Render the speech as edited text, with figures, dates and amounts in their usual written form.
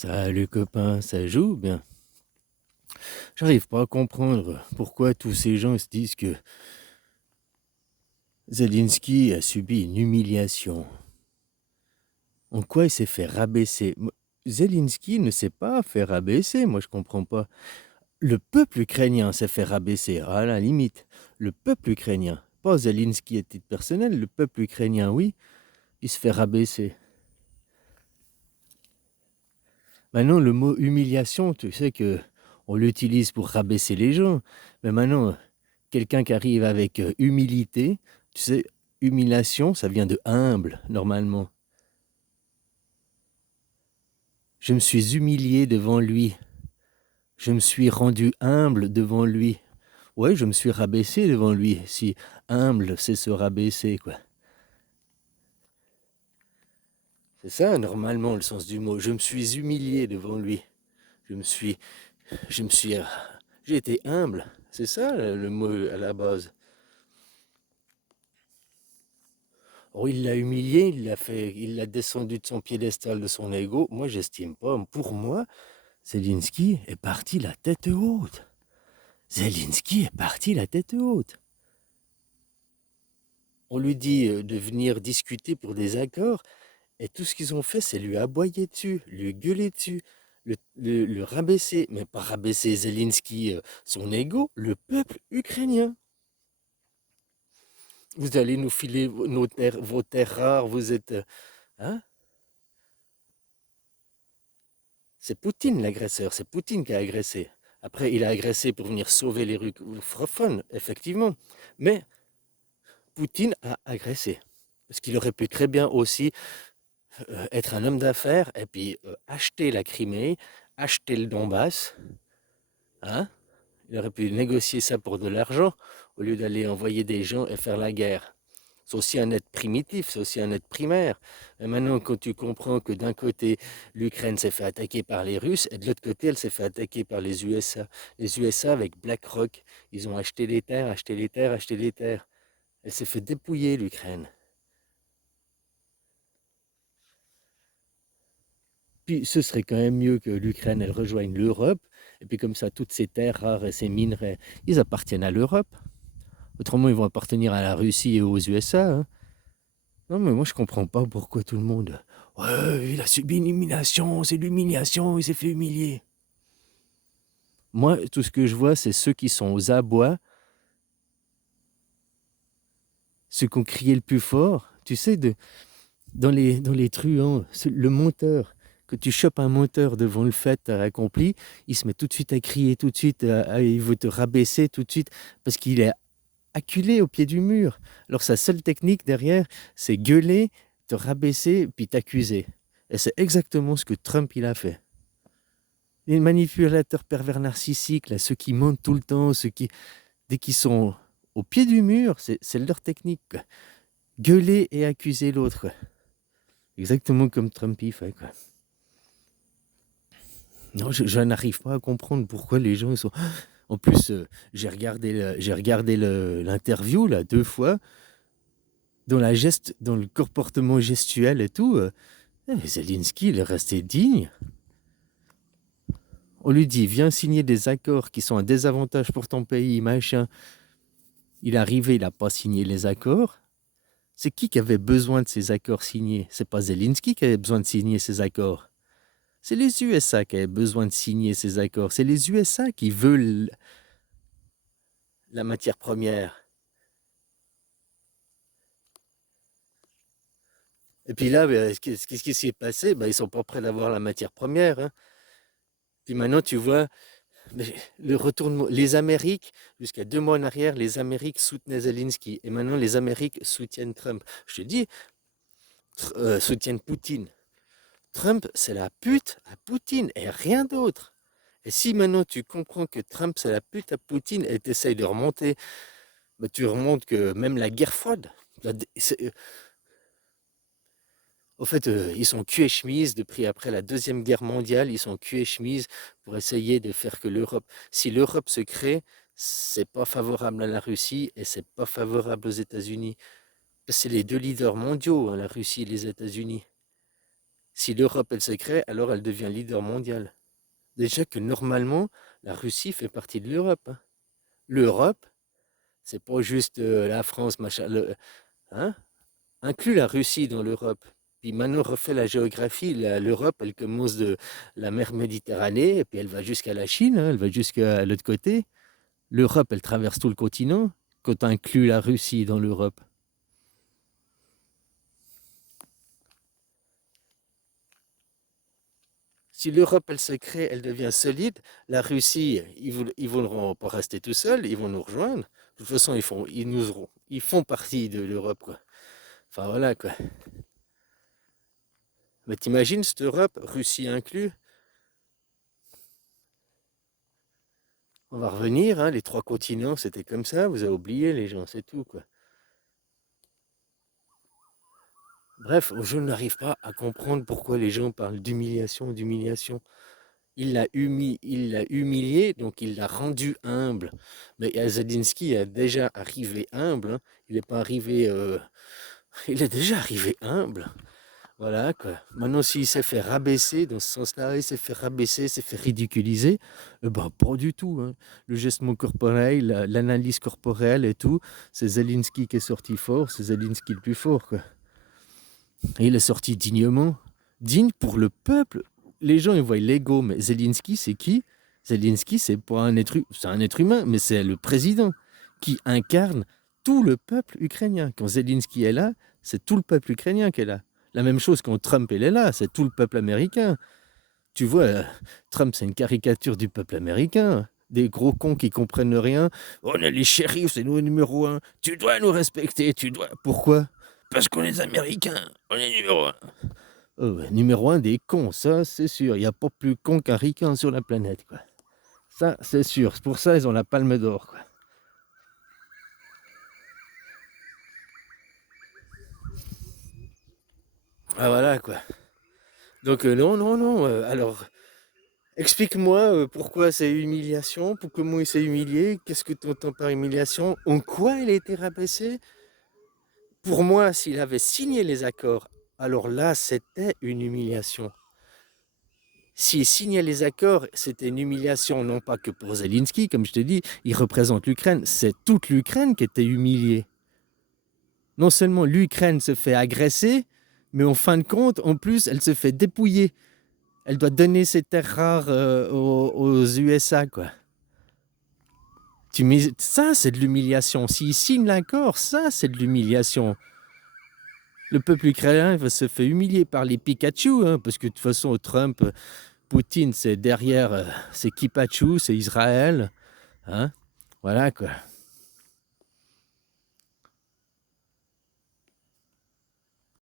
Salut copain, ça joue bien. J'arrive pas à comprendre pourquoi tous ces gens se disent que Zelensky a subi une humiliation. En quoi il s'est fait rabaisser? Zelensky ne s'est pas fait rabaisser, moi je comprends pas. Le peuple ukrainien s'est fait rabaisser, à la limite. Le peuple ukrainien, pas Zelensky à titre personnel, le peuple ukrainien, oui, il se fait rabaisser. Maintenant, le mot humiliation, tu sais que on l'utilise pour rabaisser les gens, mais maintenant, quelqu'un qui arrive avec humilité, tu sais, humiliation, ça vient de humble, normalement. Je me suis humilié devant lui. Je me suis rendu humble devant lui. Ouais, je me suis rabaissé devant lui. Si humble, c'est se rabaisser, quoi. C'est ça, normalement, le sens du mot. Je me suis humilié devant lui. Je me suis... Je me suis... J'ai été humble. C'est ça, le mot à la base. Oh, il l'a humilié, il l'a descendu de son piédestal, de son ego. Moi, j'estime pas. Pour moi, Zelensky est parti la tête haute. Zelensky est parti la tête haute. On lui dit de venir discuter pour des accords, et tout ce qu'ils ont fait, c'est lui aboyer dessus, lui gueuler dessus, le rabaisser, mais pas rabaisser Zelensky, son ego, le peuple ukrainien. Vous allez nous filer vos terres rares, vous êtes... hein? C'est Poutine l'agresseur, c'est Poutine qui a agressé. Après, il a agressé pour venir sauver les russophones, effectivement. Mais Poutine a agressé. Parce qu'il aurait pu très bien aussi être un homme d'affaires et puis acheter la Crimée, acheter le Donbass. Hein? Il aurait pu négocier ça pour de l'argent au lieu d'aller envoyer des gens et faire la guerre. C'est aussi un être primitif, c'est aussi un être primaire. Et maintenant, quand tu comprends que d'un côté, l'Ukraine s'est fait attaquer par les Russes, et de l'autre côté, elle s'est fait attaquer par les USA. Les USA, avec BlackRock, ils ont acheté les terres, acheté les terres, acheté les terres. Elle s'est fait dépouiller, l'Ukraine. Puis ce serait quand même mieux que l'Ukraine, elle rejoigne l'Europe, et puis comme ça, toutes ces terres rares et ces minerais, ils appartiennent à l'Europe. Autrement, ils vont appartenir à la Russie et aux USA. Hein. Non, mais moi, je comprends pas pourquoi tout le monde. Ouais, il a subi une humiliation, c'est l'humiliation, il s'est fait humilier. Moi, tout ce que je vois, c'est ceux qui sont aux abois, ceux qui ont crié le plus fort. Tu sais, dans les truands, le monteur, que tu chopes un monteur devant le fait accompli, il se met tout de suite à crier, tout de suite, il veut te rabaisser tout de suite, parce qu'il est acculé au pied du mur. Alors sa seule technique derrière, c'est gueuler, te rabaisser, puis t'accuser. Et c'est exactement ce que Trump il a fait. Les manipulateurs pervers narcissiques, là, ceux qui mentent tout le temps, dès qu'ils sont au pied du mur, c'est leur technique. Quoi. Gueuler et accuser l'autre. Quoi. Exactement comme Trump y fait. Quoi. Non, je n'arrive pas à comprendre pourquoi les gens ils sont. En plus, j'ai regardé l'interview là 2 fois. Dans le comportement gestuel et tout, Zelensky, il est resté digne. On lui dit, viens signer des accords qui sont un désavantage pour ton pays, machin. Il est arrivé, il n'a pas signé les accords. C'est qui avait besoin de ces accords signés? C'est pas Zelensky qui avait besoin de signer ces accords. C'est les USA qui avaient besoin de signer ces accords. C'est les USA qui veulent la matière première. Et puis là, qu'est-ce qui s'est passé? Ils sont pas prêts d'avoir la matière première. Hein. Puis maintenant, tu vois, mais le retournement, les Amériques, jusqu'à 2 mois en arrière, les Amériques soutenaient Zelensky. Et maintenant, les Amériques soutiennent Trump. Je te dis, soutiennent Poutine. Trump, c'est la pute à Poutine et rien d'autre. Et si maintenant tu comprends que Trump, c'est la pute à Poutine et tu essayes de remonter, tu remontes que même la guerre froide, au fait, ils sont cul et chemise depuis après la Deuxième Guerre mondiale, ils sont cul et chemise pour essayer de faire que l'Europe, si l'Europe se crée, c'est pas favorable à la Russie et c'est pas favorable aux États-Unis. C'est les deux leaders mondiaux, hein, la Russie et les États-Unis. si l'Europe, elle se crée, alors elle devient leader mondial. Déjà que normalement, la Russie fait partie de l'Europe, hein. L'Europe, c'est pas juste la France, machin. Hein? Inclut la Russie dans l'Europe. Puis maintenant, refait la géographie. L'Europe, elle commence de la mer Méditerranée, et puis elle va jusqu'à la Chine, hein, elle va jusqu'à l'autre côté. L'Europe, elle traverse tout le continent quand on inclut la Russie dans l'Europe. Si l'Europe, elle se crée, elle devient solide, la Russie, ils vont pas rester tout seuls, ils vont nous rejoindre. De toute façon, ils font partie de l'Europe, quoi. Enfin, voilà, quoi. Mais t'imagines cette Europe, Russie inclus, on va revenir, hein, les trois continents, c'était comme ça, vous avez oublié les gens, c'est tout, quoi. Bref, je n'arrive pas à comprendre pourquoi les gens parlent d'humiliation, d'humiliation. Il l'a humilié, donc il l'a rendu humble. Mais Zelensky est déjà arrivé humble, hein. Il n'est pas arrivé... il est déjà arrivé humble. Voilà, quoi. Maintenant, s'il s'est fait rabaisser, dans ce sens-là, il s'est fait rabaisser, s'est fait ridiculiser, bah, pas du tout, hein. Le geste corporel, l'analyse corporelle et tout, c'est Zelensky qui est sorti fort, c'est Zelensky le plus fort, quoi. Et il est sorti dignement, digne pour le peuple. Les gens, ils voient l'ego, mais Zelensky, c'est qui? Zelensky, c'est pas c'est un être humain, mais c'est le président qui incarne tout le peuple ukrainien. Quand Zelensky est là, c'est tout le peuple ukrainien qui est là. La même chose quand Trump il est là, c'est tout le peuple américain. Tu vois, Trump, c'est une caricature du peuple américain. Des gros cons qui comprennent rien. On est les shérifs, c'est nous le numéro un. Tu dois nous respecter, tu dois. Pourquoi? Parce qu'on est américains, on est numéro un. Ouais, numéro un des cons, ça c'est sûr. Il n'y a pas plus con qu'un ricain sur la planète, quoi. Ça c'est sûr. C'est pour ça ils ont la palme d'or, quoi. Ah voilà, quoi. Donc non, non, non. Alors, explique-moi pourquoi c'est humiliation, pour comment il s'est humilié, qu'est-ce que tu entends par humiliation, en quoi il a été rabaissé. Pour moi, s'il avait signé les accords, alors là, c'était une humiliation. S'il signait les accords, c'était une humiliation, non pas que pour Zelensky, comme je te dis, il représente l'Ukraine, c'est toute l'Ukraine qui était humiliée. Non seulement l'Ukraine se fait agresser, mais en fin de compte, en plus, elle se fait dépouiller. Elle doit donner ses terres rares aux USA, quoi. Ça, c'est de l'humiliation. S'il signe l'accord, ça, c'est de l'humiliation. Le peuple ukrainien va se faire humilier par les Pikachu, hein, parce que de toute façon, Trump, Poutine, c'est derrière, c'est Kipachu, c'est Israël. Hein, voilà, quoi.